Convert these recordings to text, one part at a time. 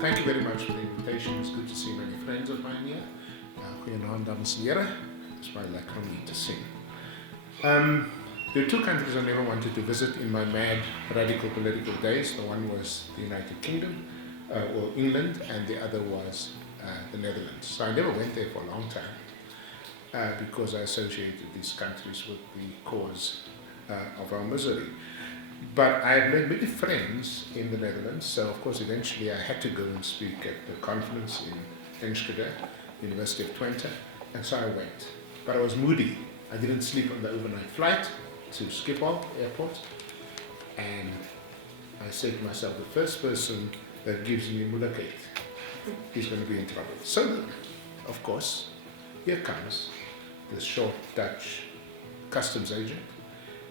Thank you very much for the invitation. It's good to see many friends of mine here. Goeienaand, dames en heren. It's my lekker om hier to sing. There are two countries I never wanted to visit in my mad radical political days. The one was the United Kingdom, or England, and the other was the Netherlands. So I never went there for a long time because I associated these countries with the cause of our misery. But I had made many friends in the Netherlands, so of course eventually I had to go and speak at the conference in Enschede, University of Twente, and so I went. But I was moody. I didn't sleep on the overnight flight to Schiphol Airport, and I said to myself, the first person that gives me moeilijkheid is going to be in trouble. So, of course, here comes this short Dutch customs agent,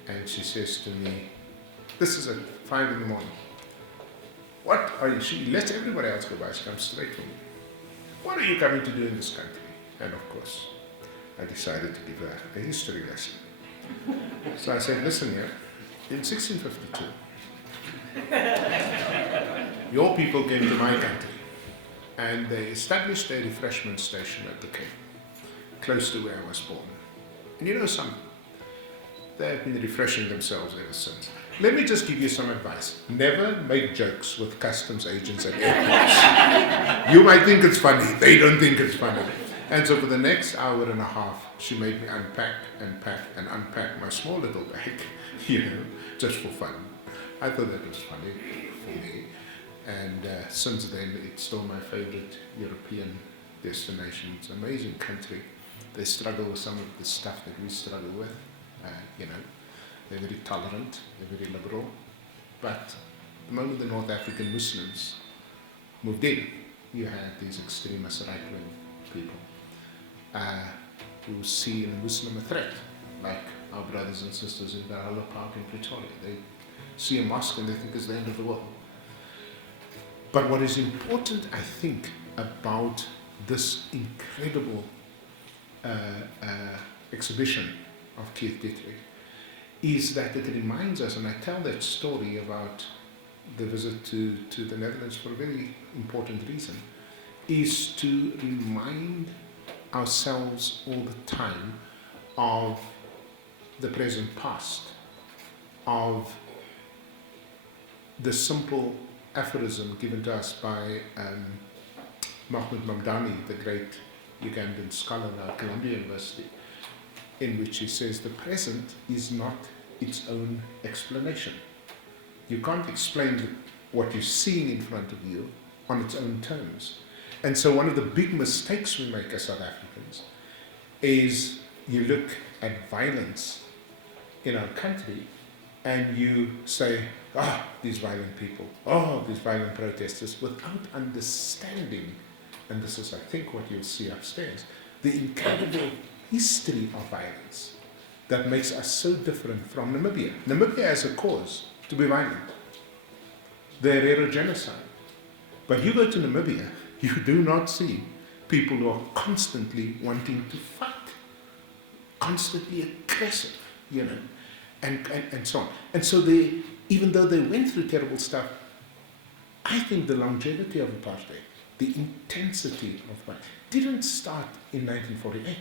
and she says to me, this is at 5 in the morning. What are you? She lets everybody else go by. She comes straight for me. What are you coming to do in this country? And of course, I decided to give her a history lesson. So I said, listen here, in 1652, your people came to my country and they established a refreshment station at the Cape, close to where I was born. And you know something? They have been refreshing themselves ever since. Let me just give you some advice. Never make jokes with customs agents at airports. You might think it's funny. They don't think it's funny. And so for the next hour and a half, she made me unpack and pack and unpack my small little bag, just for fun. I thought that was funny for me. And since then, it's still my favorite European destination. It's an amazing country. They struggle with some of the stuff that we struggle with, They're very tolerant, they're very liberal. But the moment the North African Muslims moved in, you had these extremist right-wing people who see in a Muslim a threat, like our brothers and sisters in Valhalla Park in Pretoria. They see a mosque and they think it's the end of the world. But what is important, I think, about this incredible exhibition of Keith Dietrich is that it reminds us, and I tell that story about the visit to the Netherlands for a very important reason, is to remind ourselves all the time of the present past, of the simple aphorism given to us by Mahmoud Mamdani, the great Ugandan scholar at Columbia University, in which he says the present is not its own explanation. You can't explain what you're seeing in front of you on its own terms. And so one of the big mistakes we make as South Africans is you look at violence in our country and you say, these violent people, these violent protesters, without understanding, and this is I think what you'll see upstairs, the incredible history of violence that makes us so different from Namibia. Namibia has a cause to be violent. The Herero genocide. But you go to Namibia, you do not see people who are constantly wanting to fight, constantly aggressive, and so on. And so they, even though they went through terrible stuff, I think the longevity of apartheid, the intensity of violence, didn't start in 1948.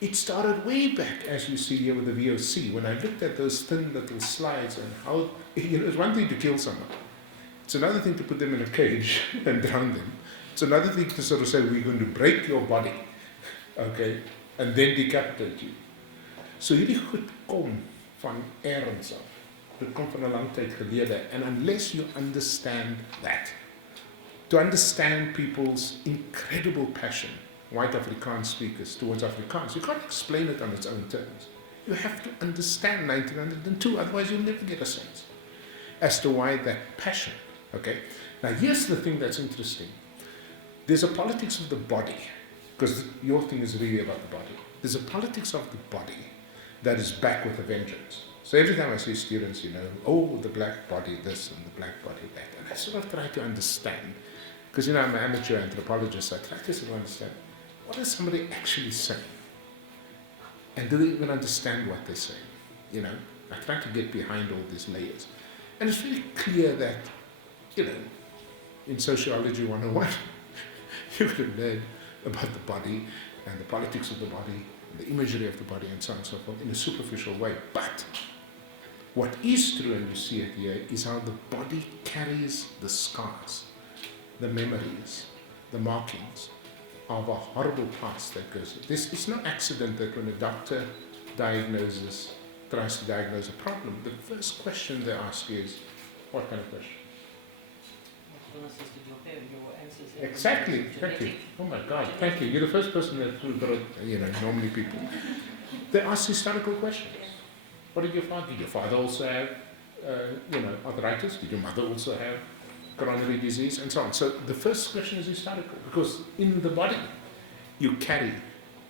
It started way back, as you see here with the VOC. When I looked at those thin little slides and how, it's one thing to kill someone. It's another thing to put them in a cage and drown them. It's another thing to sort of say, we're going to break your body, okay, and then decapitate you. So hierdie goed kom van ergens af. Dit kom van 'n lang tyd gelede. And unless you understand that, to understand people's incredible passion, white Afrikaans speakers towards Afrikaans, you can't explain it on its own terms. You have to understand 1902, otherwise you'll never get a sense as to why that passion, okay? Now here's the thing that's interesting. There's a politics of the body, because your thing is really about the body. There's a politics of the body that is back with a vengeance. So every time I see students, the black body this and the black body that, and I sort of try to understand, because I'm an amateur anthropologist, so I try to sort of understand, what is somebody actually saying? And do they even understand what they're saying? You know, I try to get behind all these layers. And it's very clear that, you know, in Sociology 101, you could have learned about the body and the politics of the body, the imagery of the body, and so on and so forth, in a superficial way. But what is true, and you see it here, is how the body carries the scars, the memories, the markings of a horrible past that goes. It's no accident that when a doctor tries to diagnose a problem, the first question they ask is, what kind of question? What illnesses did your parents, your ancestors? Exactly, thank you. Oh my God, thank you. You're the first person who got it, you know, normally people. They ask historical questions. What did your father? Did your father also have, arthritis? Did your mother also have coronary disease? And so on. So the first question is historical, because in the body you carry,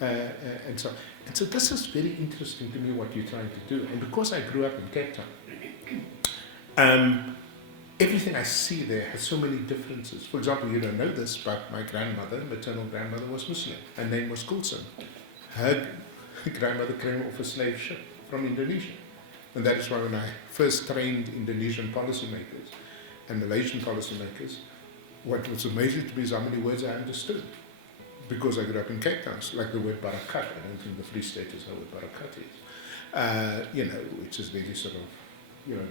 and so on. And so this is very interesting to me, what you're trying to do. And because I grew up in Cape Town, everything I see there has so many differences. For example, you don't know this, but my grandmother, maternal grandmother, was Muslim. Her name was Kulsum. Her grandmother came off a slave ship from Indonesia. And that is why when I first trained Indonesian policymakers and Malaysian policymakers, what was amazing to me is how many words I understood. Because I grew up in Cape Town, like the word barakat. I don't think the Free Staters know what barakat is. Which is really sort of,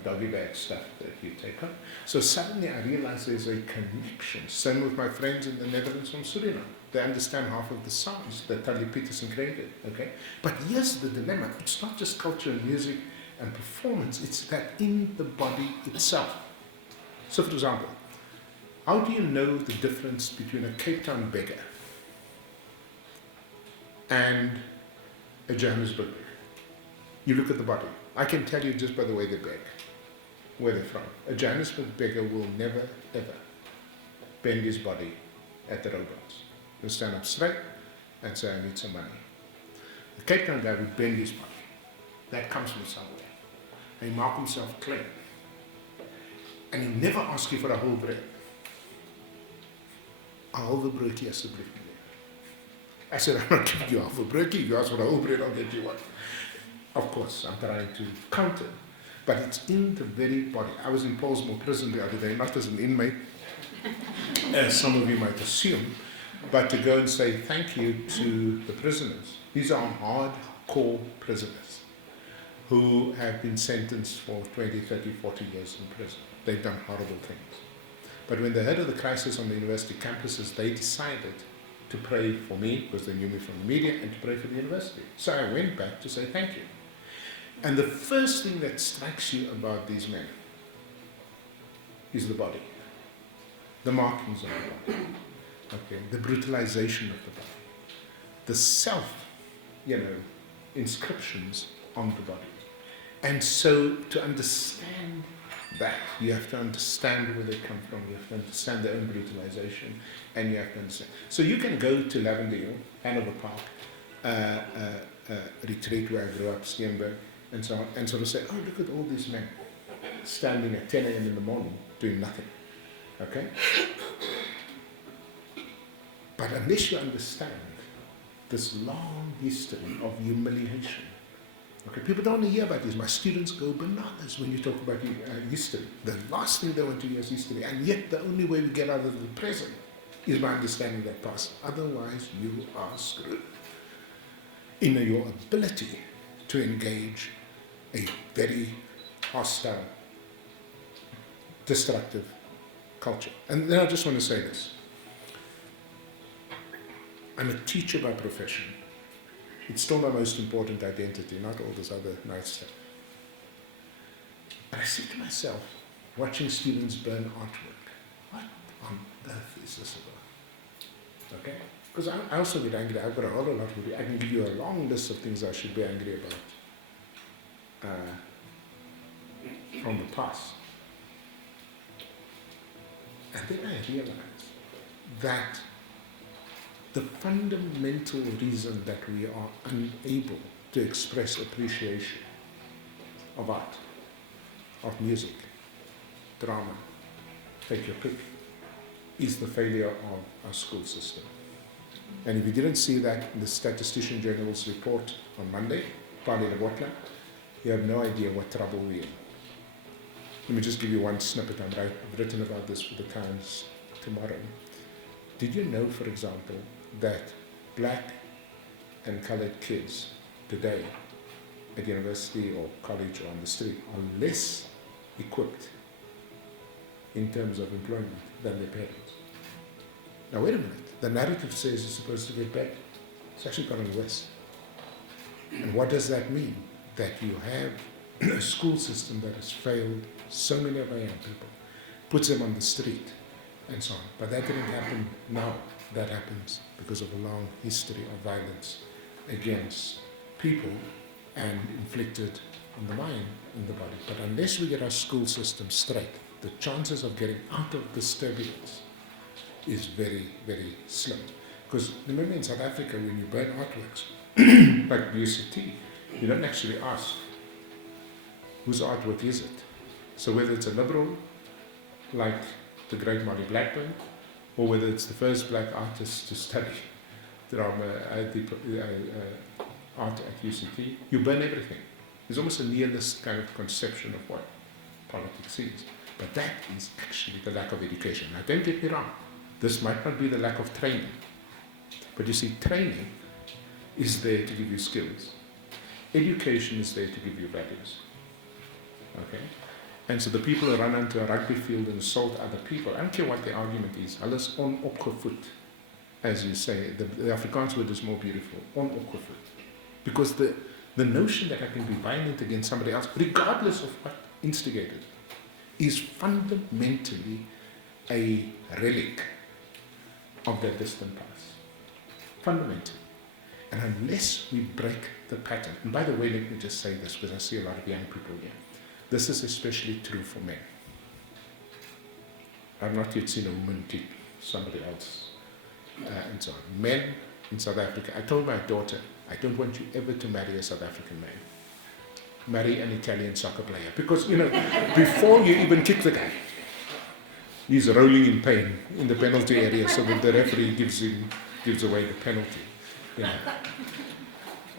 doggy bag stuff that you take on. So suddenly I realized there's a connection. Same with my friends in the Netherlands from Suriname. They understand half of the sounds that Tali Peterson created, okay? But here's the dilemma. It's not just culture and music and performance, it's that in the body itself. So for example, how do you know the difference between a Cape Town beggar and a Johannesburg beggar? You look at the body. I can tell you just by the way they beg, where they're from. A Johannesburg beggar will never, ever bend his body at the robots. He'll stand up straight and say, I need some money. The Cape Town guy would bend his body. That comes from somewhere. And he mark himself clean. And he'll never ask you for a whole bread. A halve broodjie asseblief meneer. I said, I'm not giving you a half a broodjie. If you ask for a whole bread, I'll get you one. Of course, I'm trying to counter. But it's in the very body. I was in Paulsmoor prison the other day, not as an inmate, as some of you might assume, but to go and say thank you to the prisoners. These are hardcore prisoners who have been sentenced for 20, 30, 40 years in prison. They've done horrible things. But when they heard of the crisis on the university campuses, they decided to pray for me, because they knew me from the media, and to pray for the university. So I went back to say thank you. And the first thing that strikes you about these men is the body, the markings of the body, okay, the brutalization of the body, the self, inscriptions on the body. And so to understand that, you have to understand where they come from, you have to understand their own brutalization, and you have to understand. So you can go to Lavender Hill, Hanover Park, retreat where I grew up, Steenberg, and so on, and sort of say, oh, look at all these men standing at 10 a.m. in the morning doing nothing, okay? But unless you understand this long history of humiliation, okay, people don't want to hear about this. My students go bananas when you talk about history. The last thing they want to hear is history, and yet the only way we get out of the present is by understanding that past. Otherwise, you are screwed in your ability to engage a very hostile, destructive culture. And then I just want to say this. I'm a teacher by profession. It's still my most important identity, not all this other nice stuff. And I say to myself, watching students burn artwork, what on earth is this about? Okay? Because I also get angry. I've got a whole lot to do. I can give you a long list of things I should be angry about from the past. And then I realized that the fundamental reason that we are unable to express appreciation of art, of music, drama, take your pick, is the failure of our school system. And if you didn't see that in the Statistician General's report on Monday, you have no idea what trouble we're in. Let me just give you one snippet. I've written about this for the Times tomorrow. Did you know, for example, that black and colored kids today at university or college or on the street are less equipped in terms of employment than their parents? Now wait a minute. The narrative says it's supposed to get better. It's actually gotten worse. And what does that mean? That you have a school system that has failed so many of our young people, puts them on the street and so on. But that didn't happen now. That happens because of a long history of violence against people and inflicted on the mind and the body. But unless we get our school system straight, the chances of getting out of this turbulence is very, very slim. Because remember in South Africa, when you burn artworks, like UCT, you don't actually ask, whose artwork is it? So whether it's a liberal, like the great Molly Blackburn, or whether it's the first black artist to study drama at art at UCT, you burn everything. There's almost a nihilist kind of conception of what politics is. But that is actually the lack of education. Now don't get me wrong, this might not be the lack of training. But you see, training is there to give you skills. Education is there to give you values. Okay? And so the people who run onto a rugby field and assault other people, I don't care what the argument is, hulle is onopgevoed, as you say. The Afrikaans word is more beautiful, onopgevoed. Because the notion that I can be violent against somebody else, regardless of what instigated, is fundamentally a relic of that distant past. Fundamentally. And unless we break the pattern, and by the way, let me just say this, because I see a lot of young people here. This is especially true for men. I've not yet seen a woman kick somebody else, and so on. Men in South Africa, I told my daughter, I don't want you ever to marry a South African man. Marry an Italian soccer player. Because, before you even kick the guy, he's rolling in pain in the penalty area, so that the referee gives away the penalty.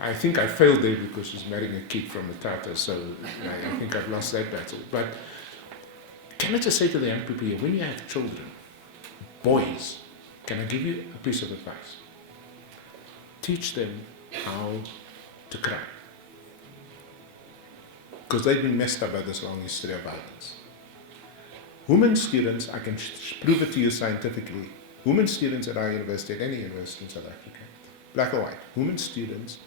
I think I failed there because she's marrying a kid from the Tata, so I think I've lost that battle. But can I just say to the young people here, when you have children, boys, can I give you a piece of advice? Teach them how to cry. Because they've been messed up by this long history of violence. Women students, I can prove it to you scientifically, women students at our university, at any university in South Africa, black or white, women students,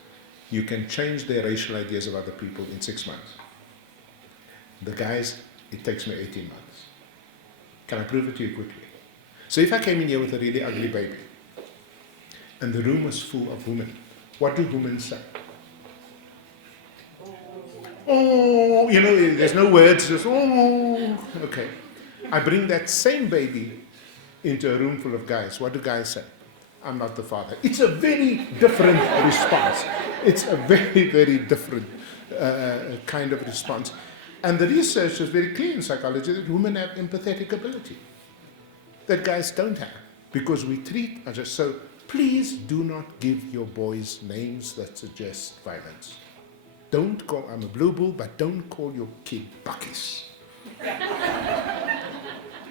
you can change their racial ideas of other people in 6 months. The guys, it takes me 18 months. Can I prove it to you quickly? So if I came in here with a really ugly baby, and the room was full of women, what do women say? Oh, there's no words, just oh, okay. I bring that same baby into a room full of guys. What do guys say? I'm not the father. It's a very different response. It's a very, very different kind of response. And the research is very clear in psychology that women have empathetic ability that guys don't have, because we treat others. So please do not give your boys names that suggest violence. Don't call, I'm a blue bull, but don't call your kid Buckies.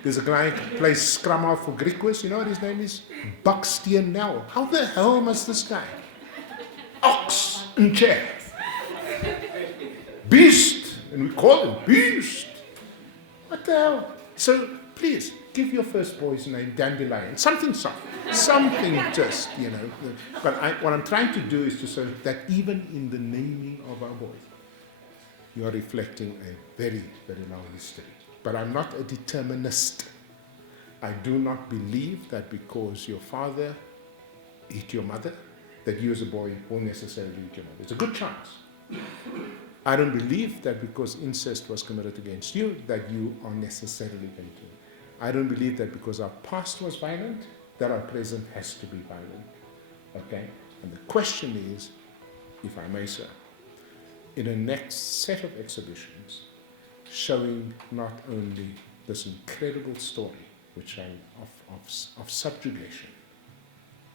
There's a guy who plays scrum half for Griquas, you know what his name is? Bucksteen Nell. How the hell must this guy? Ox and chair. Beast. And we call him Beast. What the hell? So please, give your first boy's name Dandelion. Something soft. Something just, But what I'm trying to do is to say that even in the naming of our boys, you are reflecting a very, very long history. But I'm not a determinist. I do not believe that because your father hit your mother, that you as a boy will necessarily hit your mother. It's a good chance. I don't believe that because incest was committed against you, that you are necessarily going to. I don't believe that because our past was violent, that our present has to be violent. Okay? And the question is, if I may say, in the next set of exhibitions, showing not only this incredible story, which I'm of subjugation,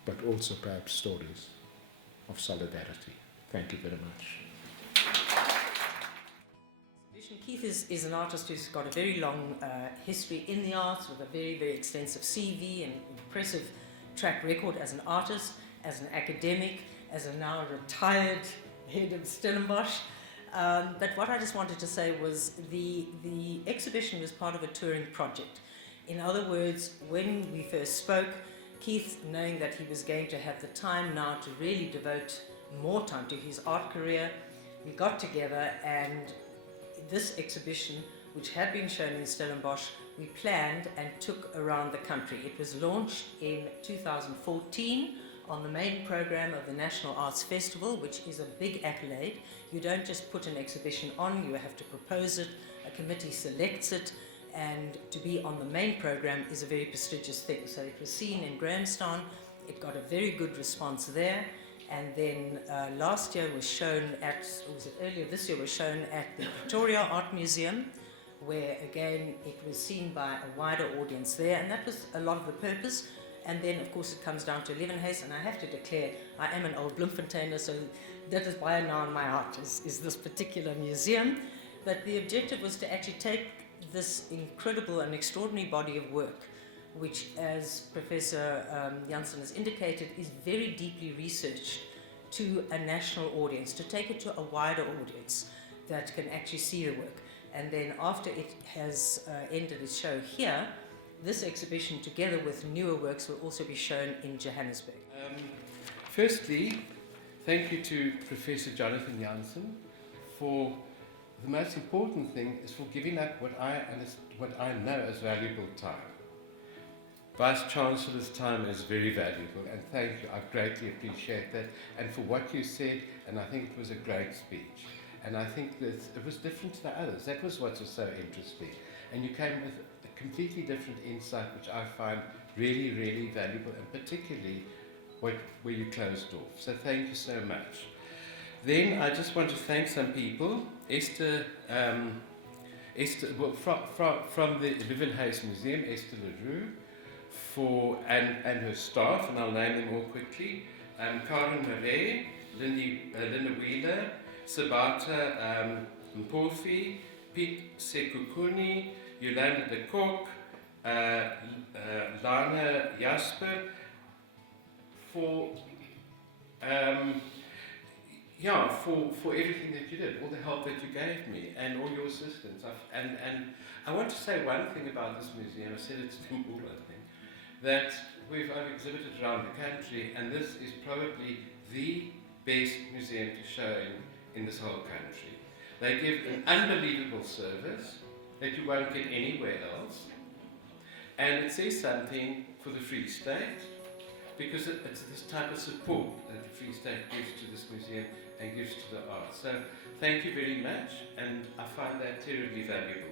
but also perhaps stories of solidarity. Thank you very much. Keith is an artist who's got a very long history in the arts, with a very, very extensive CV and impressive track record as an artist, as an academic, as a now retired head of Stellenbosch. But what I just wanted to say was the exhibition was part of a touring project. In other words, when we first spoke, Keith, knowing that he was going to have the time now to really devote more time to his art career, we got together, and this exhibition, which had been shown in Stellenbosch, we planned and took around the country. It was launched in 2014 on the main program of the National Arts Festival, which is a big accolade. You don't just put an exhibition on, you have to propose it, a committee selects it, and to be on the main program is a very prestigious thing. So it was seen in Grahamstown, it got a very good response there, and then last year was shown at, or was it earlier this year, was shown at the Pretoria Art Museum, where again it was seen by a wider audience there, and that was a lot of the purpose. And then of course it comes down to Oliewenhuis, and I have to declare I am an old Bloemfonteiner, so that is by now in my heart is this particular museum. But the objective was to actually take this incredible and extraordinary body of work, which, as Professor Janssen has indicated, is very deeply researched, to a national audience, to take it to a wider audience that can actually see the work. And then after it has ended its show here, this exhibition, together with newer works, will also be shown in Johannesburg. Firstly, thank you to Professor Jonathan Janssen for the most important thing is for giving up what I know as valuable time. Vice-Chancellor's time is very valuable, and thank you, I greatly appreciate that, and for what you said, and I think it was a great speech. And I think that it was different to the others. That was what was so interesting. And you came with a completely different insight, which I find really, really valuable, and particularly where you closed off. So thank you so much. Then I just want to thank some people. Esther, from the Oliewenhuis Museum, Esther Leroux, and her staff, and I'll name them all quickly. Karen Marais, Linda Wheeler, Sabata Mpofi, Pete Sekukuni, Yolanda de Kok, Lana Jasper, for everything that you did, all the help that you gave me, and all your assistance. And I want to say one thing about this museum. I said it to them all, I think, that I've exhibited around the country, and this is probably the best museum to show in this whole country. They give an unbelievable service that you won't get anywhere else, and it says something for the Free State, because it's this type of support that the Free State gives to this museum and gives to the arts. So thank you very much, and I find that terribly valuable.